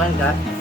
Kuhan ka?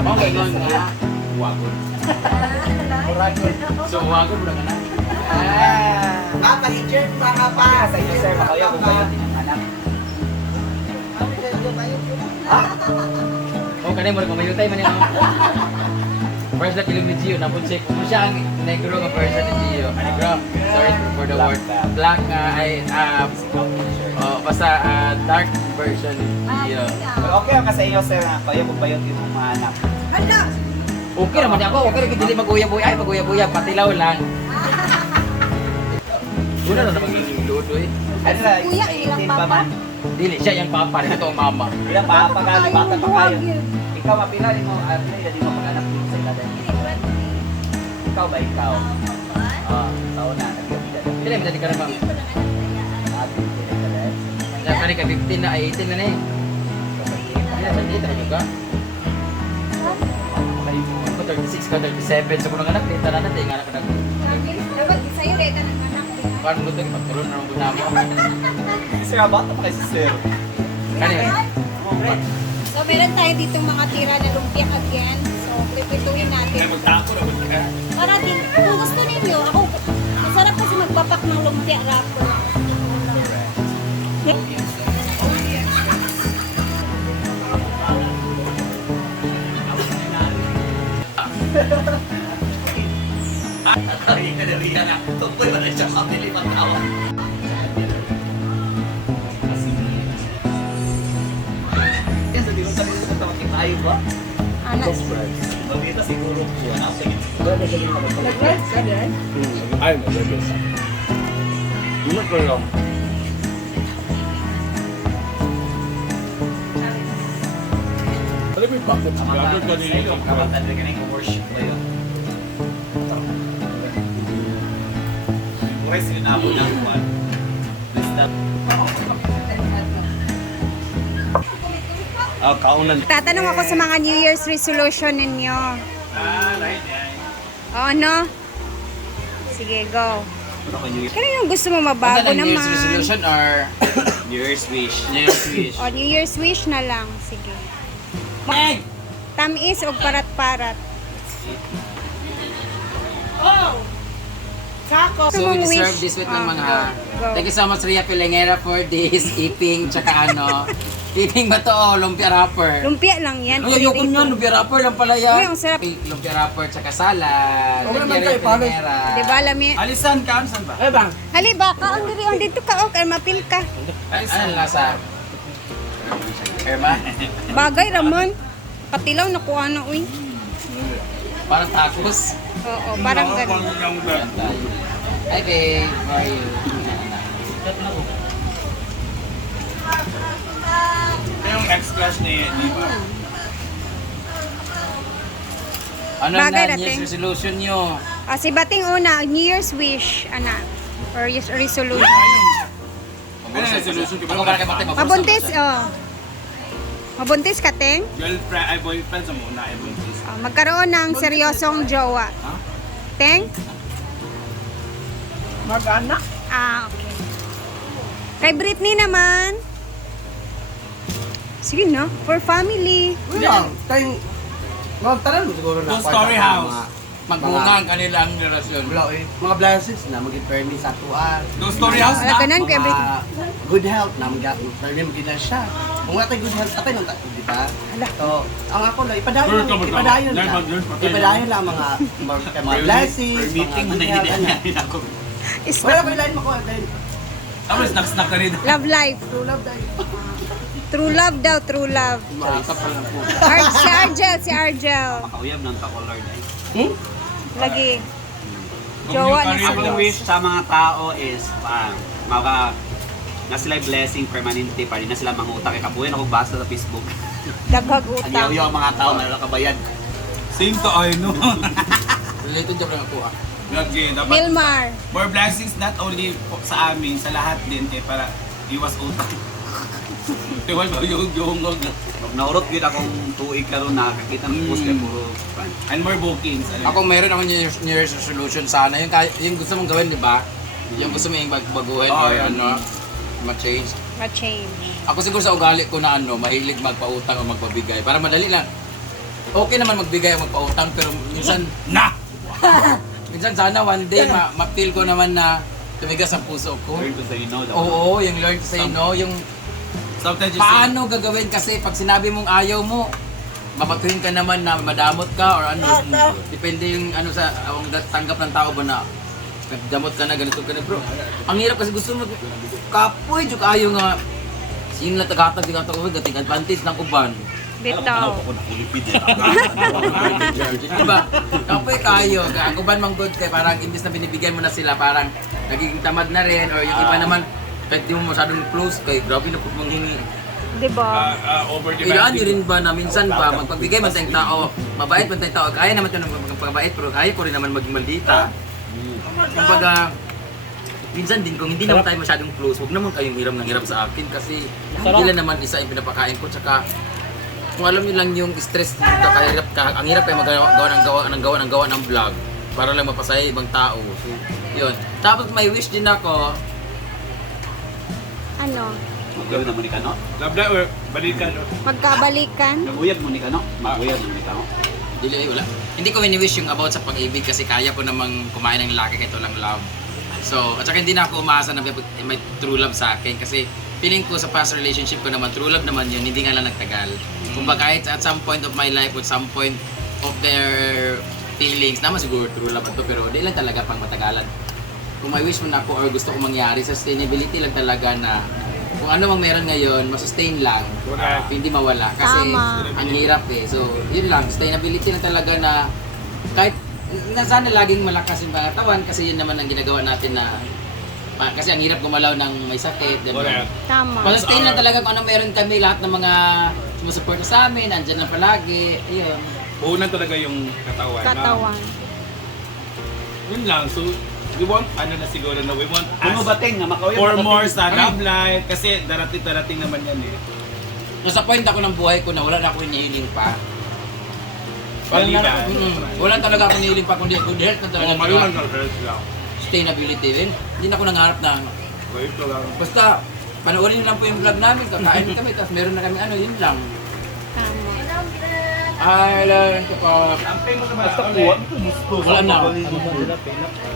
Okay, ngon nga. So, wagon mo na ka na. Ah, ah, pa-hijir pa ka pa. Sa iyo, sir, makaya kung kayo anak. Oh, kanay mo rin kumayutay man yung First na film ni Gio, napun check kung siya ang negro nga version ni Gio. Negro, sorry for the word. Black nga ay, ah, oh, basta ah, dark version ni Gio. Okay ang sa iyo, sir. ha? Kayo kung bayot yung mga anak. Okay naman ako, okay rin dili mag-uya-buya, ay mag-uya-buya, patilaw lang. Una na naman yung luto eh. Ano na, Kuya, ilang 18 pa papa? Dili, siya yung papa, ito ang mama. Ilang pa pa ka, bata pa kayo. Ikaw mapila din mo, at uh, di mo pag-anak dito sa ilalim. Ikaw ba ikaw? Ah, sa una, nag-ibida na. Dili, madali ka na ma'am. Ate, hindi na ka 15 na, ay 18 na na eh. Hindi na, dito na juga. Ako 36 ka, 37. Sa mga anak, dito na natin, nga anak ka na. Dapat sa'yo reta ng anak. Paano mo ito, magkaroon na ng guna mo. Sir, ah, bata pa kayo si sir. Kani, So meron tayo dito mga tira na lumpia again. So pipituhin natin. Para din, kung gusto ninyo, ako, masarap kasi magpapak ng lumpia wrapper. Ay, kadalian na. Tupoy ba na siya sa lima taon? Yan, sabi mo sabi ito, makitayo ba? Anak. Mamita siguro po, ano, sige. Ay, mabagay sa. Ano ko lang? Ano ba yung bakit? Gagawin ka sa nila. kapatan rin ka worship na yun. Na ako ng one. Basta. Ah, kaunan. Tatanong ako sa mga New Year's resolution ninyo. Ah, right, right. O ano? Sige, go. Ano? Kano yung gusto mo mabago na New Year's naman? resolution or New Year's wish. New Year's wish? O New Year's wish na lang. Sige. Egg! Tamis o parat-parat. So we deserve this with Ah, naman go, ha. Thank you so much Ria Pilengera for this eating tsaka ano. eating ba to o lumpia wrapper? Lumpia lang yan. Ay, ayoko nyo, lumpia wrapper lang pala yan. Uy, ang sarap. Lumpia wrapper tsaka salad. Okay naman Ria paano? Pilengera. Di ba, lami? Alisan ka, saan ba? Ay, bang. Hali ba, kaon diri on dito ka o kay mapil ka. Ano lasa? Erma? Bagay ramon. Katilaw na ko ano uy. Parang tacos. Oo, parang ganun. Hi babe, how are you? yung ex-crush ni Diva. Ano Bagay na. New Year's resolution nyo? Ah, si Bating una, New Year's wish, ana. Or yes, resolution. Ano yung resolution ko? Ako para kay Bakte, mabulsa Mabuntis, oh. Mabuntis ka, Teng? Girlfriend, ay boyfriend sa muna, ay boyfriend. Oh, magkaroon ng seryosong jowa. Teng? Mag-anak. Ah, okay. Kay Britney naman. Sige na, for family. Kuya, tayong... Magtanan mo siguro na. Two story house. Magbunga ang kanilang relasyon. Wala eh. Mga blessings na maging permis sa tuan. Two story house na. ganun kay Mga Britney. good health na mga permis maging siya. Kung wala tayong good health, atay nung tayo, di ba? So, ang ako lang, ipadayon lang, ipadayon lang. Ipadayon lang mga mga, blessings, mga Permitting mo good na health, hindi ako. Is Wala ko ilahin mo ko, Tapos snack-snack ka rin. love life. true love dahil. True love daw, true love. Sakap pa lang po. Ar si Argel, si Argel. Makauyab ng takolor dahil. Hmm? Lagi. Jowa ni Ang Ang sila. wish sa mga tao is ah, maka na sila blessing permanente pa rin na sila mangutak kay kabuyan ako basa sa Facebook. Daghag Ang utang. yaw ang mga tao na nakabayad. Same to ay no. Related job lang ako ah. Lagi, dapat Milmar. more blessings not only po sa amin, sa lahat din eh, para iwas utang. Tiwal ba yung yung Pag naurot gid akong tuig karon nakakita ng post kay puro fan. and more bookings. Ano, Ako meron ako New Year's, New Year's resolution sana. Yung, yung gusto mong gawin, di ba? Yung gusto mong bag- baguhin Oh, or yan. ano, ma-change. Ma-change. Ako siguro sa ugali ko na ano, mahilig magpautang o magpabigay. Para madali lang. Okay naman magbigay o magpautang pero minsan, na! minsan sana one day ma- ma-feel ko naman na tumigas ang puso ko. Learn to say no. Oo, yung learn to say no, yung Sometimes you paano gagawin kasi pag sinabi mong ayaw mo, mabatuhin ka naman na madamot ka or ano. Depende yung ano sa ang tanggap ng tao ba na damot ka na ganito ka na bro. Ang hirap kasi gusto mo kapoy juk ayo nga sino na tagatag di uy gating advantage ng uban. Bitaw. Nakulipid. diba? Kapoy kayo, ang uban mang good kay parang imbis na binibigyan mo na sila parang nagiging tamad na rin or yung iba naman kahit di mo masyadong close kay grabe na po manghingi. Diba? uh, uh, over Ilaan nyo rin ba na minsan ba magpagbigay man tayong tao, mabait man tayong tao, kaya naman ito ng magpapabait pero kaya ko rin naman maging maldita. Kumbaga, minsan din kung hindi naman tayo masyadong close, huwag naman kayong hiram ng hiram sa akin kasi hindi lang naman isa yung pinapakain ko tsaka kung alam niyo lang yung stress dito, kahirap ka, ang hirap kayo magawa gawa ng gawa ng gawa ng gawa ng vlog para lang mapasaya ibang tao. So, yun. Tapos may wish din ako, Ano? Magawin na mo ni kano. Life or balikan. or- Magkabalikan? Naguyab mo ni kano. Maguyab mo ni kano. Dili, wala. Hindi ko wini-wish yung about sa pag-ibig kasi kaya ko namang kumain ng lalaki kahit walang love. So, at saka hindi na ako umaasa na may, may true love sa akin kasi feeling ko sa past relationship ko naman, true love naman yun, hindi nga lang nagtagal. Kung kahit at some point of my life, at some point of their feelings, naman siguro true love ito, pero di lang talaga pang matagalan. Kung may wish mo na ako or gusto ko mangyari, sustainability lang talaga na kung ano mang meron ngayon, masustain lang. Correct. Hindi mawala. Kasi Tama. ang hirap eh. So, yun lang. Sustainability lang talaga na kahit na sana laging malakas yung pangatawan kasi yun naman ang ginagawa natin na kasi ang hirap gumalaw ng may sakit, di ba? Tama. Masustain lang talaga kung ano meron kami, lahat ng mga sumusuporta sa amin, andyan lang palagi. Ayun. Unan talaga yung katawan. Katawan. Yun lang. So, we want, ano na siguro na, we want Ano ask ba ting na makauyab for more sa love life. Kasi darating-darating naman yan eh. So, sa point ako ng buhay ko na wala na ako hinihiling pa. Wala, Maliban. na, mm, wala talaga ako hinihiling pa kundi good health na talaga. Oo, malulang first lang. Sustainability din. Hindi na ako nangarap na Wait ko lang. Basta, panoorin nyo lang po yung vlog namin, kakain kami, tapos meron na kami ano, yun lang. Tama. I learned to pa. Basta kuha. Wala na.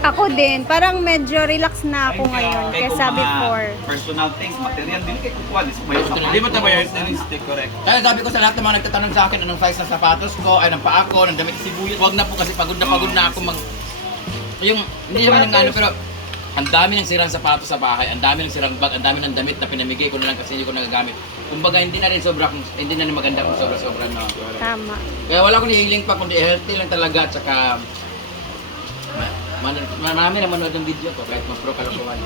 Ako din, parang medyo relax na ako ngayon Kaya kaysa before. Personal things, material din kay kukuha. Hindi mo tayo yung statistic correct. Kaya sabi ko sa lahat ng mga nagtatanong sa akin anong size ng sapatos ko, ay ng paa ko, ng damit sibuyas. Huwag na po kasi pagod na pagod na ako mag... Yung, hindi naman ng ano, pero ang dami ng sirang sapatos sa bahay, ang dami ng sirang bag, ang dami ng damit na pinamigay ko na lang kasi hindi ko nagagamit. Kumbaga, hindi na rin sobra, kung- hindi na rin maganda kung sobra-sobra no. Tama. Kaya wala akong hihiling pa, kundi healthy lang talaga, tsaka ma- man- marami na manood ng video ko kahit ma-pro kalokohan.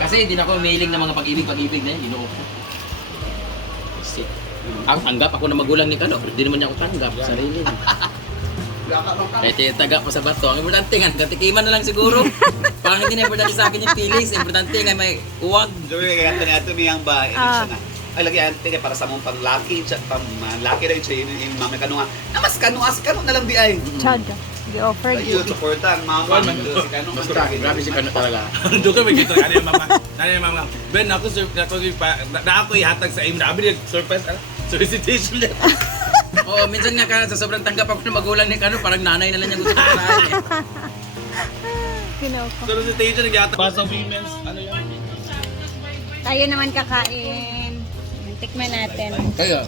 Kasi hindi na ako umihiling ng mga pag-ibig, pag-ibig na yun, ginoo ang tanggap ako na magulang ni Kano, pero hindi naman niya ako tanggap, sarili Kahit taga pa sa bato. Ang importante nga, katikiman na lang siguro. Parang hindi na importante sa akin yung feelings. Importante nga may uwag. Joy kaya ato ni ato miyang ba ini Ah. siya na. Ay lagi ante kay para sa mong pang lucky siya pang uh, lucky rin siya yung yung mama kanu nga. Namas kanu as kanu na lang di ay. Chad. Gi-offer Ayun suporta ang mama man si kanu mas Grabe si Kano talaga. Doon kami dito, ano yung mama, ano yung mama, Ben, ako, na, na ako ihatag sa imo, nabi niya, surprise, ano, solicitation letter. Oo, minsan nga ka, sa sobrang tanggap ako ng magulang ni Kano, parang nanay na lang niya gusto ko eh. Kinoko. solicitation, nag-ihatag. Para sa women's, ano yun? Tayo naman kakain. Tikman natin. Kayo.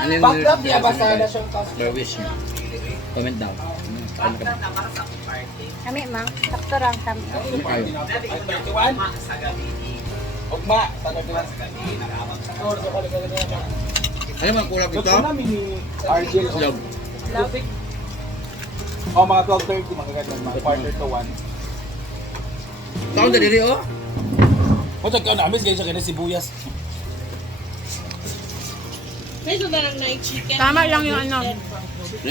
Ano yung Backdrop niya ba sa National Your wish niyo. Comment down. Ano ka ba? Kami, mang. Sakto lang kami. Ano kayo? Ugma, sa kabilang. Ano mga kulak ito? RJ, Love. oh, mga 12.30, mga ganyan, mga quarter to 1. Taon na diri oh. O, tagka na, amis, ganyan siya kaya sibuyas. Tama lang yung ano.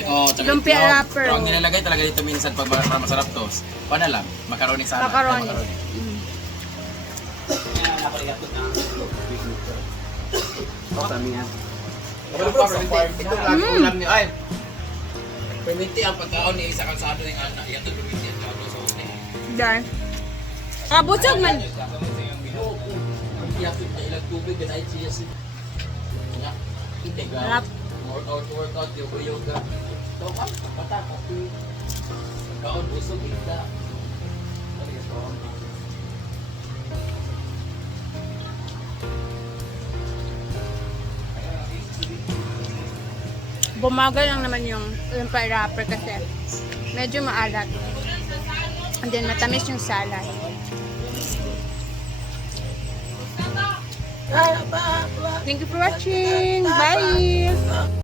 Oh, taga Lumpia itlog. wrapper. Pero ang nilalagay talaga dito minsan pag para masarap to. Paano lang? Macaroni sana. Macaroni. Ito lang ulam niyo ay. Permiti ang pagkaon ni isa kalsado ng anak. Yan to permiti ang kaon sa hotel. Dar. Ah, busog man. Iyak na ilang tubig at ay siya si. Nya. Intega. Harap. Workout, workout, yoga, yoga. Ito ka, bata, kapi. Kaon, busog, ita. Ano yung Bumagal lang naman yung yung pie wrapper kasi medyo maalat. And then matamis yung salad. Thank you for watching. Bye!